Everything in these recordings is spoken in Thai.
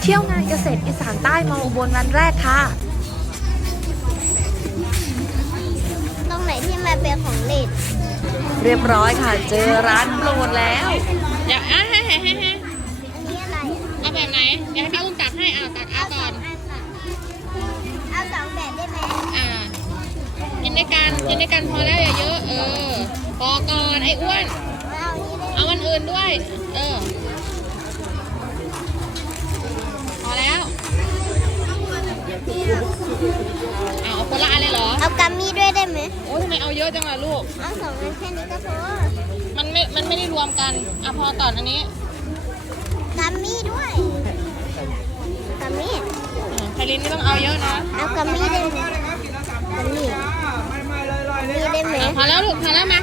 เที่ยวงานเกษตรอีสานใต้มาอุบลวันแรกค่ะ ตรงไหนที่มันเป็นของเล่นเรียบร้อยค่ะ เจอร้านโปรดแล้ว อย่าอะให้ให้ให้ให้อันนี้อะไรอะเอาแบบไหนเดี๋ยวให้ป้าอุ้มตักให้เอาตักเอาเอาสก่อองนอันค่ะเอาสองแบบได้ไหมอ่ากินด้วยกันกินด้วยกันพอแล้วอย่าเยอะ เออพอก่อนไอ้อ้วน เอาอันนี้ได้ไหมเอาวันอื่นด้วย เออพอ ไหมโอ้ยทำไมเอาเยอะจังล่ะลูก เอาสองอันแค่นี้ก็พอมันไม่ มันไม่ได้รวมกัน อะพอก่อนอันนี้กัมมี่ด้วยกัมมี่อืมไพลินไม่ต้องเอาเยอะนะเอากัมมี่ได้ไหมกัมมี่กัมมี่ได้ไหมอะพอแล้วลูกพอแล้วมา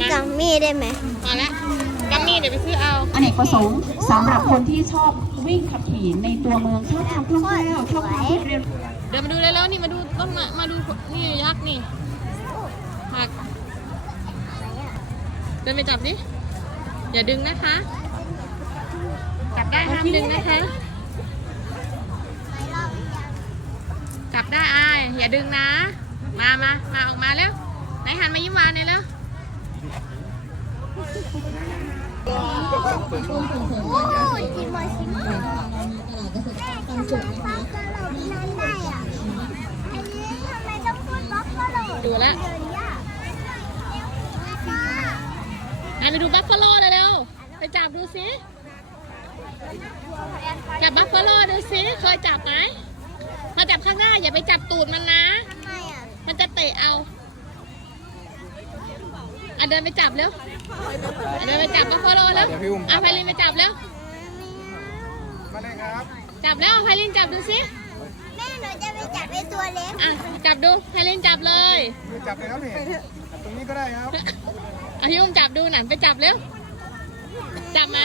มากัมมี่ได้ไหมพอแล้วกัมมี่เดี๋ยวไปซื้อเอา อเนกประสงค์สำหรับคนที่ชอบวิ่งขับขี่ในตัวเมืองชอบความคล่องแคล่วชอบความรวดเร็ว เดี๋ยวมาดูได้แล้วนี่มาดูต้นไม้มาดูนี่ยักษ์นี่ ผักเดินไปจับดิอย่าดึงนะคะ จับได้ห้ามดึงนะคะ จับได้อายอย่าดึงนะ มามามาออกมาแล้วไหนหันมายิ้มหวานหน่อยแล้วโอ้ยจิมอยจิมอยแม่จำจุดนะคะกระโหลกนั้นได้อะอันนี้ทำไมต้องพูดบล็อกกระโหลกดูแล้ว ไหนไปดูบัฟฟาโลเร็วๆไปจับดูสิจับบัฟฟาโลดูสิเคยจับไหมมาจับข้างหน้าอย่าไปจับตูดมันนะทำไมอะมันจะเตะเอาอะเดินไปจับเร็วอะเดินไปจับบัฟฟาโลแล้วอะไพลินไปจับเร็วจับแล้วไพลินจับดูสิ แม่หนูจะไปจับไอ้ตัวเล็กอะจับดูไพลินจับเลยจับเลยครับนี่จับตรงนี้ก็ได้ครับ เอาพี่อุ้มจับดูหนันไปจับเร็ว จับไหม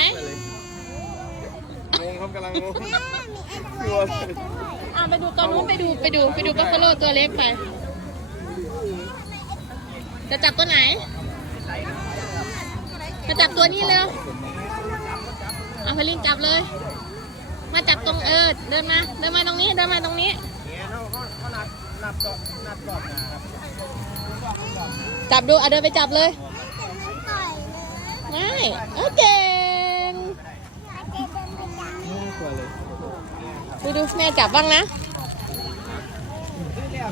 งงครับกำลังงงแม่มีไอ้ตัวเล็กด้วยอะไปดูตอนนู้นไปดูไปดูไปดูบัฟฟาโลตัวเล็กไป จะจับตัวไหน มาจับตัวนี้เร็ว เอาพลินจับเลย มาจับตรงเออเดินมาเดินมาตรงนี้เดินมาตรงนี้ จับดูอะเดินไปจับเลยแต่มันปล่อยนะง่ายโอเคงอาเจเดินไปจับดูดูแม่จับบ้างนะ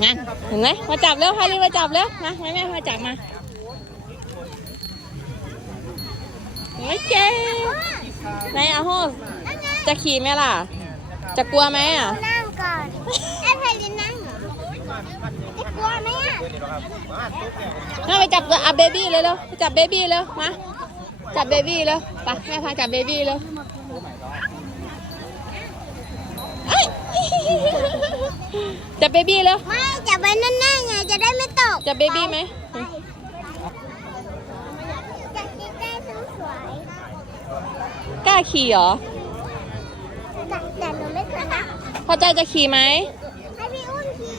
งั้นเห็นไหมมาจับแล้วพาลินมาจับแล้วมาให้แม่พาจับมาโอเคไหนอะโฮสนั่นไงจะขี่ไหมล่ะ จะกลัวไหมอะ นั่งก่อนไอ้เพลินนั่งเหรอจะกลัวไหมอะ น่าไปจับอะเบบี้เลยเร็วไปจับเบบี้เลยมาจับเบบี้เลยไปแม่พาจับเบบี้เลยเอ้ยจับเบบี้เลยไม่จับไว้นั่นๆไงจะได้ไม่ตกจับเบบี้ไหมจะคิดได้สวยกล้าขี่เหรอๆแต่แต่หนูไม่เคยนะพอใจจะขี่ไหมให้พี่อุ้นขี่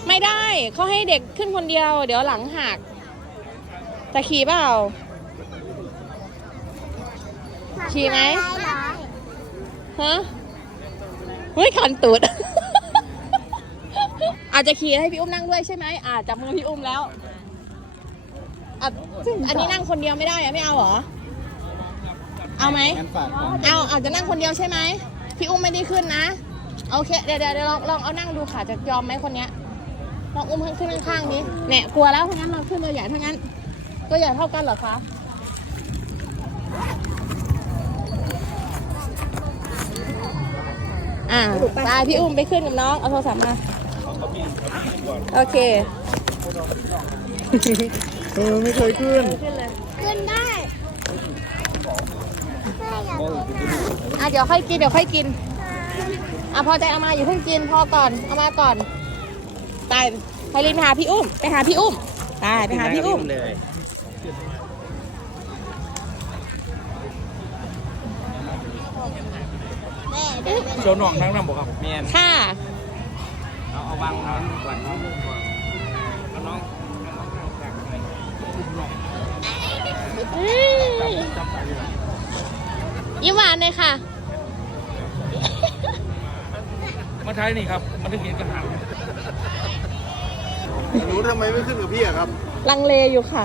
ไม่ได้เขาให้เด็กขึ้นคนเดียว เดี๋ยวหลังหักจะขี่เปล่า ขี่ไหมร้ายฮะเฮ้ยคันตูด อาจจะขี่ให้พี่อุ้มนั่งด้วยใช่ไหมอาจจับมือพี่อุ้มแล้วอะอันนี้นั่งคนเดียวไม่ได้อะไม่เอาเหรอ เอาไหมงั้นฝากก่อนเอาอาจจะนั่งคนเดียวใช่ไหมพี่อุ้มไม่ได้ขึ้นนะ โอเค เดี๋ยวเดี๋ยวเดี๋ยวลองลองเอานั่งดูค่ะจะยอมไหมคนเนี้ย ลองอุ้มขึ้นข้างๆนี้เนี่ยกลัวแล้วทั้างนั้นเราขึ้นตัวใหญ่ทั้างนั้นตัวใหญ่เท่ากันเหรอคะอ่าไปพี่อุ้มไปขึ้นกับน้อง เอาโทรศัพท์มา โอเคเออไม่เคยขึ้น ขึ้นได้แม่อยากขึ้นอะเดี๋ยวค่อยกินเดี๋ยวค่อยกินอะพอใจเอามาอย่าเพิ่งกินพอก่อนเอามาก่อน ไปไปลินไปหาพี่อุ้ม ไปหาพี่อุ้มไปไปหาพี่อุ้ม เลยแม่เดินไปโชว์หน่องทั้งนั้นบอกครับเมียนค่ะ เอาเอาวางน้องก่อนน้องก่อนเอาน้องอืมยิ้มหวานเลยค่ะ มาไทยนี่ครับ มันถึงเห็นกันหัน หนูทำไมไม่ขึ้นกับพี่อะครับ ลังเลอยู่ค่ะ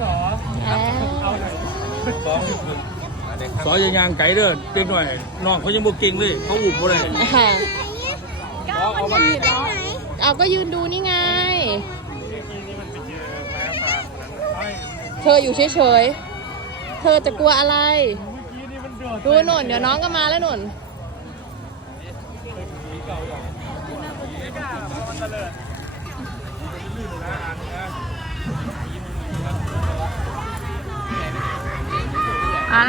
สออ่าสอสอยังยางไก่เด้อเด็กหน่อยน้องเขายังบ่เก่งเลย เขาอุบบ่ได้ค่ะเอามาเอาก็ยืนดูนี่ไง เธออยู่เฉยๆ เธอจะกลัวอะไร ดูหนุนเดี๋ยวน้องก็มาแล้วหนุน มาแล้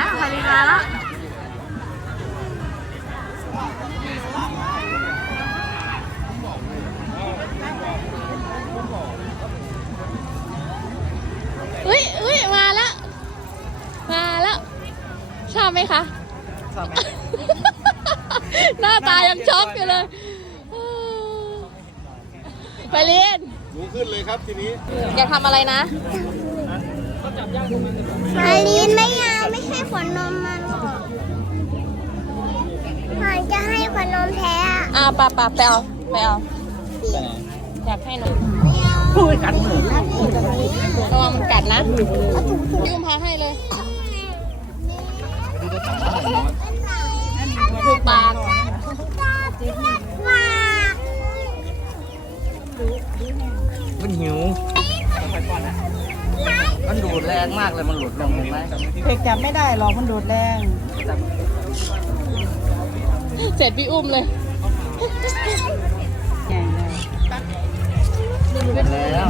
วมาลีมาแล้วอุ้ยอุ้ยมาแล้ว มาแล้ว ชอบไหมคะ ชอบไหม หน้าตายังช็อกอยู่เลย ไปเรียนหนูขึ้นเลยครับทีนี้อยากทำอะไรนะมาลีนไม่เอาไม่ให้ขนนมมันหรอกมันจะให้ขนนมแพ้อะอ่าปะปะไปเอาไปเอาอยากให้หนูไม่เอาพูดกันระวังมันกัดนะพี่อุ้มพาให้เลยถูกปาก มันหิวมันดูดแรงมากเลยมันหลุดลงเห็นไหมเด็กจับไม่ได้หรอกมันโดดแรง เสร็จพี่อุ้มเลยใหญ่เลยแล้ว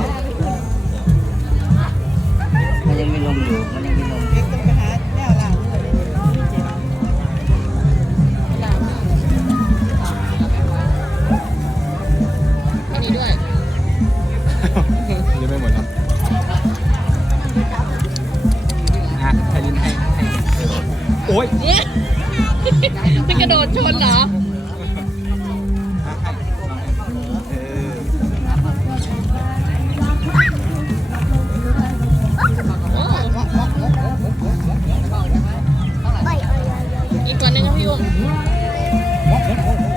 โอ้ยเนี่ยมันกระโดดชนเหรอเอออีกตัวหนึงครับพี่อุ้ม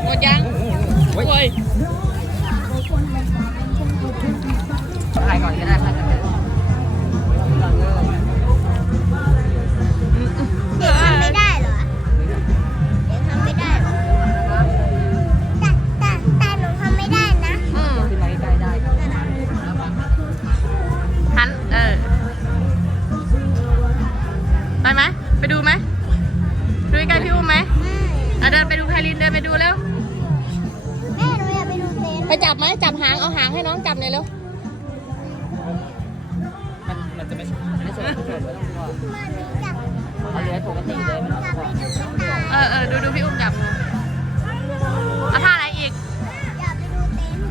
หมดยังโอ้ย ไปไหมไปดูไหมดูใกล้ๆพี่อุ้มไหมอะเดินไปดูไพลินเดินไปดูเร็วแม่หนูอยากไปดูเต็นท์ไปจับไหมจับหางเอาหางให้น้องจับหน่อยเร็วมันมันจะไม่ไม่สวยไม่สวยไม่ต้องกลัวมาหนูอยากเอาเลยปกติเลยไม่ต้องอยากกลัวไปดูกระต่ายเออเออดูดูพี่อุ้มจับเอาท่าอะไรอีกอยากไปดูเต็นท์